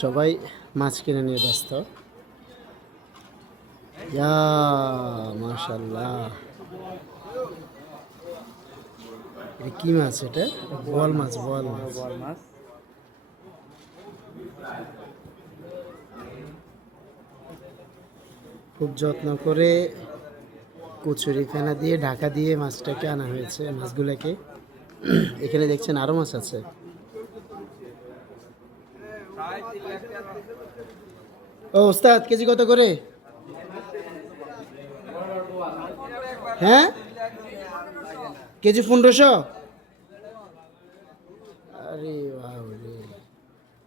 সবাই মাছ কিনে নিয়ে ব্যস্ত। ইয়া মাশাআল্লাহ, এটা কি মাছ? এটা বোয়াল মাছ। বোয়াল মাছ। খুব যত্ন করে কচুরি ফেনা দিয়ে ঢাকা দিয়ে মাছটাকে আনা হয়েছে, মাছগুলোকে। এখানে দেখছেন আরো মাছ আছে। ও ওস্তাদ, কেজি কত করে? হ্যাঁ, কেজি 1500। আরে বাবরে,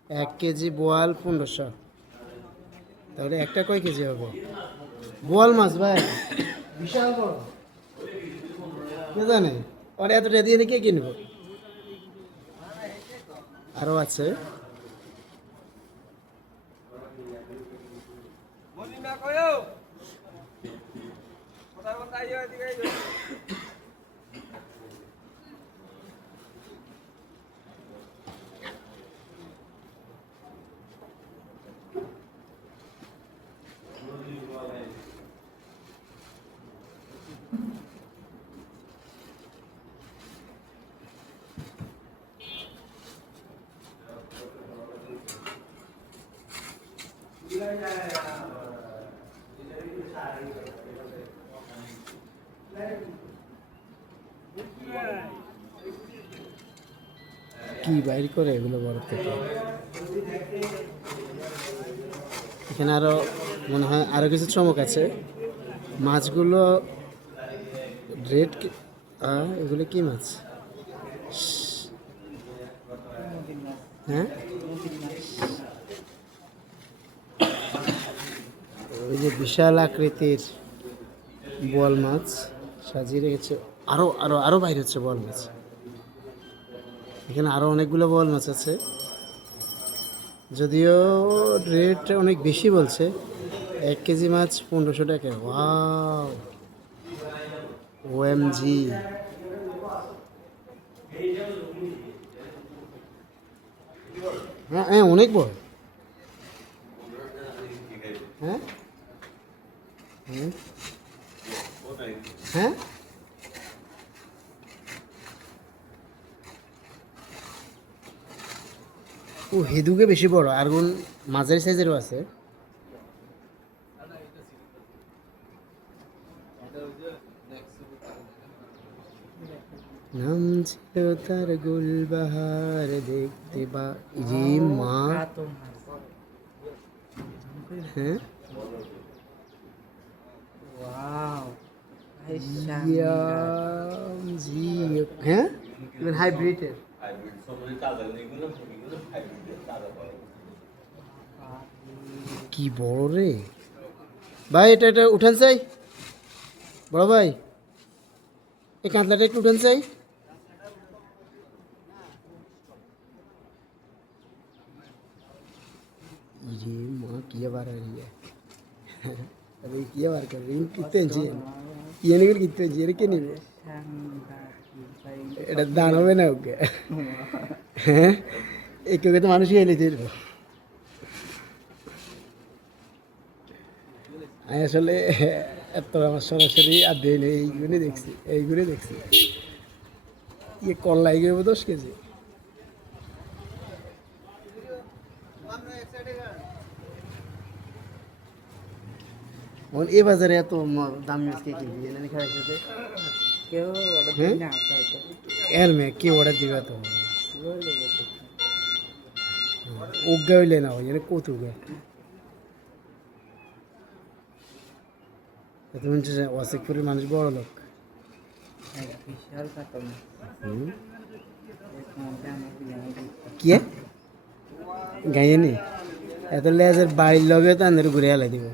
1 কেজি বোয়াল 1500। তাহলে একটা কয় কেজি হবে? বোয়াল মাছ ভাই বিশাল বড়, কে জানে? আর এতটা দিয়ে কে কিনবো? আরো আছে। কি বাইর করে এগুলো বরফ থেকে? এখানে আরো মনে হয় আরো কিছু চমক আছে। মাছগুলো রেড, এগুলো কি মাছ? হ্যাঁ, ওই যে বিশাল আকৃতির বোয়াল মাছ সাজিয়ে রেখেছে। আরো আরো আরো বাইরে হচ্ছে বোয়াল মাছ। এখানে আরো অনেকগুলো বোয়াল মাছ আছে, যদিও রেট অনেক বেশি বলছে। 1 কেজি মাছ 1500 টাকা। Wow, OMG. হ্যাঁ হ্যাঁ, অনেক বড়। হ্যাঁ হ্যাঁ হ্যাঁ, ও হেদুকে বেশি বড়, আর কোন মাঝারি সাইজেরও আছে। নাম ছিল তার গুলবাহার, দেখতে বা জি মা। হ্যাঁ, জি। হ্যাঁ, হাইব্রিডের। কি বড় রে ভাই! এটা এটা উঠান চাই, বড় ভাই। এই কাতলাটা একটু উঠান চাই। ये माँ किया बार आ रही है। अरे किया बार कर रही है, कितने इंची है? ये नहीं कितने इंची है क्या? नहीं এটা দান হবে না ওকে? হ্যাঁ, একে তো মানুষই এনে দিল। আমি আসলে এত আমার সরাসরি আর দেই নেই, এইগুলো দেখছি। ইয়ে করলা এগুলো 10 কেজি। এ বাজারে এত দামি মাছ কে কিনবি? এনে খাওয়ার সাথে কেউ অর্ডার দিবে না। এর মেয়ে কি অর্ডার দিবে? তো উগা হইলে না হয়, কত উগা? তুমি ওয়াসিকপুরের মানুষ বড় লোক। কি গাইয়ে নি এত লেজের বাড়ির লগে তো আন্দার ঘুরে হেলাই দিব।